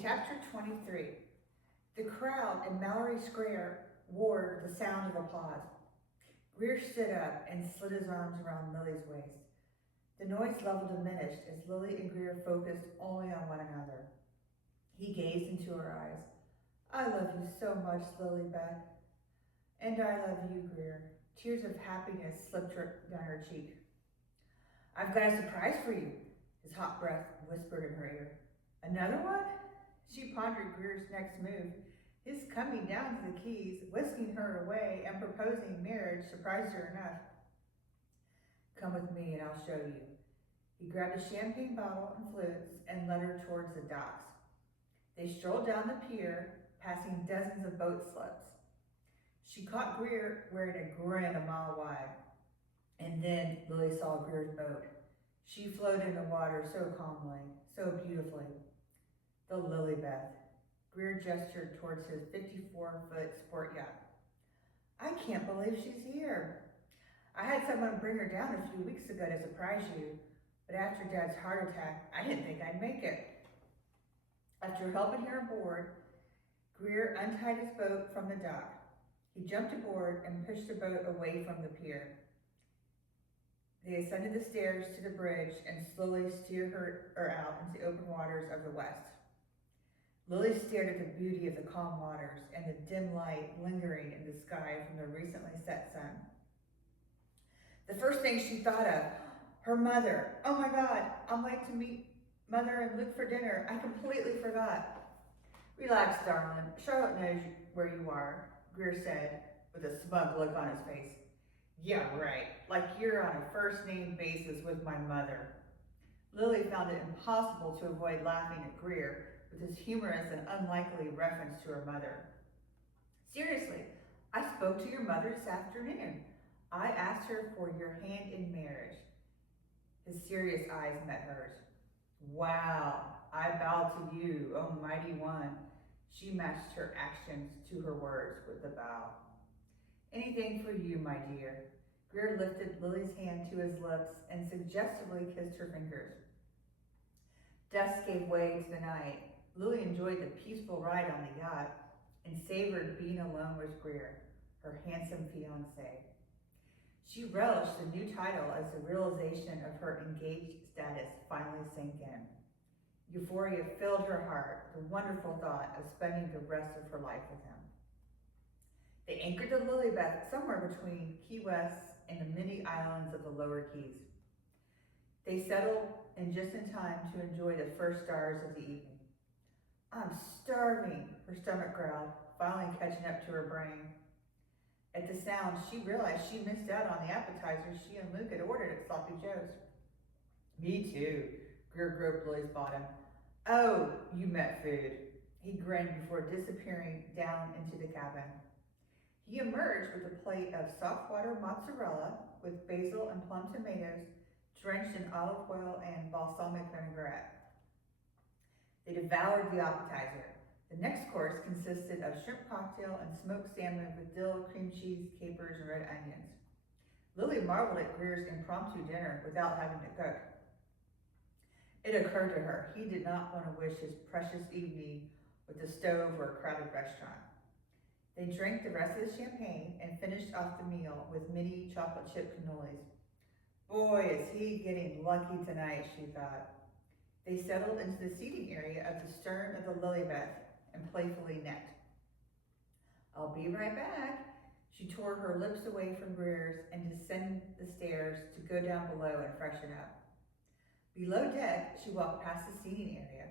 Chapter 23. The crowd in Mallory Square wore the sound of applause. Grier stood up and slid his arms around Lily's waist. The noise level diminished as Lily and Grier focused only on one another. He gazed into her eyes. "I love you so much, Lily Beth." "And I love you, Grier." Tears of happiness slipped down her cheek. "I've got a surprise for you," his hot breath whispered in her ear. "Another one?" She pondered Grier's next move. His coming down to the keys, whisking her away, and proposing marriage surprised her enough. "Come with me and I'll show you." He grabbed a champagne bottle and flutes and led her towards the docks. They strolled down the pier, passing dozens of boat slips. She caught Grier wearing a grin a mile wide. And then Lily saw Grier's boat. She floated in the water so calmly, so beautifully. The Lily Beth. Grier gestured towards his 54-foot sport yacht. "I can't believe she's here. I had someone bring her down a few weeks ago to surprise you, but after Dad's heart attack, I didn't think I'd make it." After helping her aboard, Grier untied his boat from the dock. He jumped aboard and pushed the boat away from the pier. They ascended the stairs to the bridge and slowly steered her out into the open waters of the west. Lily stared at the beauty of the calm waters and the dim light lingering in the sky from the recently set sun. The first thing she thought of, her mother. "Oh my God, I'm late to meet Mother and Luke for dinner. I completely forgot." "Relax, darling. Charlotte knows where you are," Grier said with a smug look on his face. "Yeah, right. Like you're on a first-name basis with my mother." Lily found it impossible to avoid laughing at Grier with his humorous and unlikely reference to her mother. "Seriously, I spoke to your mother this afternoon. I asked her for your hand in marriage." His serious eyes met hers. "Wow, I bow to you, O mighty one." She matched her actions to her words with a bow. "Anything for you, my dear." Grier lifted Lily's hand to his lips and suggestively kissed her fingers. Dusk gave way to the night. Lily enjoyed the peaceful ride on the yacht and savored being alone with Grier, her handsome fiancé. She relished the new title as the realization of her engaged status finally sank in. Euphoria filled her heart, the wonderful thought of spending the rest of her life with him. They anchored the Lilybeth somewhere between Key West and the many islands of the lower Keys. They settled in just in time to enjoy the first stars of the evening. "I'm starving," her stomach growled, finally catching up to her brain. At the sound, she realized she missed out on the appetizers she and Luke had ordered at Sloppy Joe's. "Me too," Grier groped Lily's bottom. "Oh, you meant food." He grinned before disappearing down into the cabin. He emerged with a plate of soft-water mozzarella with basil and plum tomatoes drenched in olive oil and balsamic vinaigrette. They devoured the appetizer. The next course consisted of shrimp cocktail and smoked salmon with dill, cream cheese, capers, and red onions. Lily marveled at Grier's impromptu dinner without having to cook. It occurred to her he did not want to wish his precious evening with a stove or a crowded restaurant. They drank the rest of the champagne and finished off the meal with mini chocolate chip cannolis. Boy, is he getting lucky tonight, she thought. They settled into the seating area of the stern of the Lilybeth and playfully necked. "I'll be right back." She tore her lips away from Grier's and descended the stairs to go down below and freshen up. Below deck, she walked past the seating area.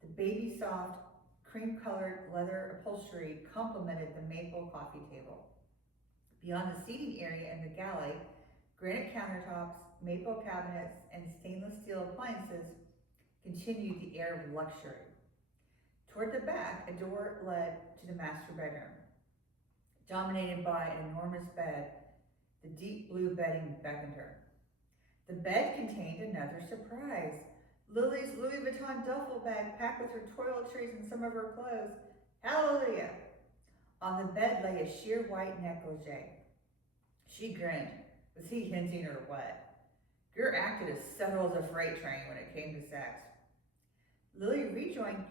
The baby soft, cream-colored leather upholstery complemented the maple coffee table. Beyond the seating area in the galley, granite countertops, maple cabinets, and stainless steel appliances continued the air of luxury. Toward the back, a door led to the master bedroom. Dominated by an enormous bed, the deep blue bedding beckoned her. The bed contained another surprise. Lily's Louis Vuitton duffel bag packed with her toiletries and some of her clothes. Hallelujah! On the bed lay a sheer white negligee. She grinned. Was he hinting or what? Grier acted as subtle as a freight train when it came to sex. Lilly rejoined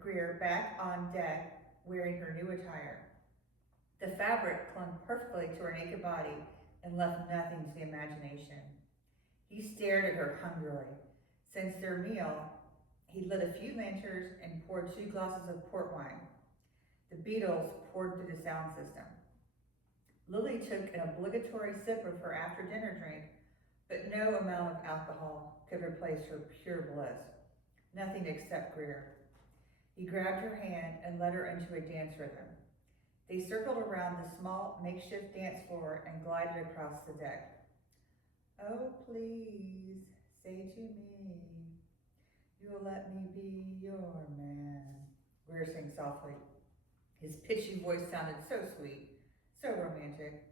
Grier back on deck wearing her new attire. The fabric clung perfectly to her naked body and left nothing to the imagination. He stared at her hungrily. Since their meal, he lit a few lanterns and poured 2 glasses of port wine. The Beatles poured through the sound system. Lilly took an obligatory sip of her after-dinner drink, but no amount of alcohol could replace her pure bliss. Nothing except Grier. He grabbed her hand and led her into a dance rhythm. They circled around the small makeshift dance floor and glided across the deck. Oh, please, say to me, you'll let me be your man, Grier sang softly. His pitchy voice sounded so sweet, so romantic.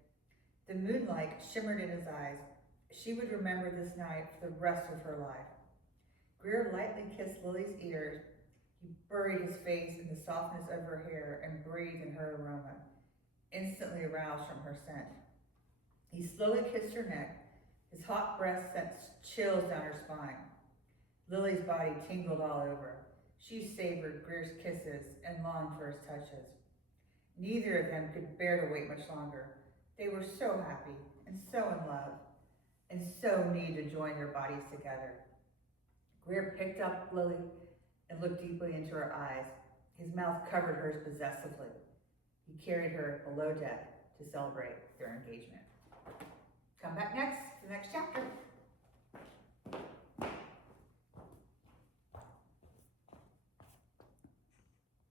The moonlight shimmered in his eyes. She would remember this night for the rest of her life. Grier lightly kissed Lilly's ears. He buried his face in the softness of her hair and breathed in her aroma, instantly aroused from her scent. He slowly kissed her neck. His hot breath sent chills down her spine. Lily's body tingled all over. She savored Grier's kisses and longed for his touches. Neither of them could bear to wait much longer. They were so happy and so in love, and so needed to join their bodies together. Grier picked up Lilly and looked deeply into her eyes. His mouth covered hers possessively. He carried her below deck to celebrate their engagement. Come back next to the next chapter.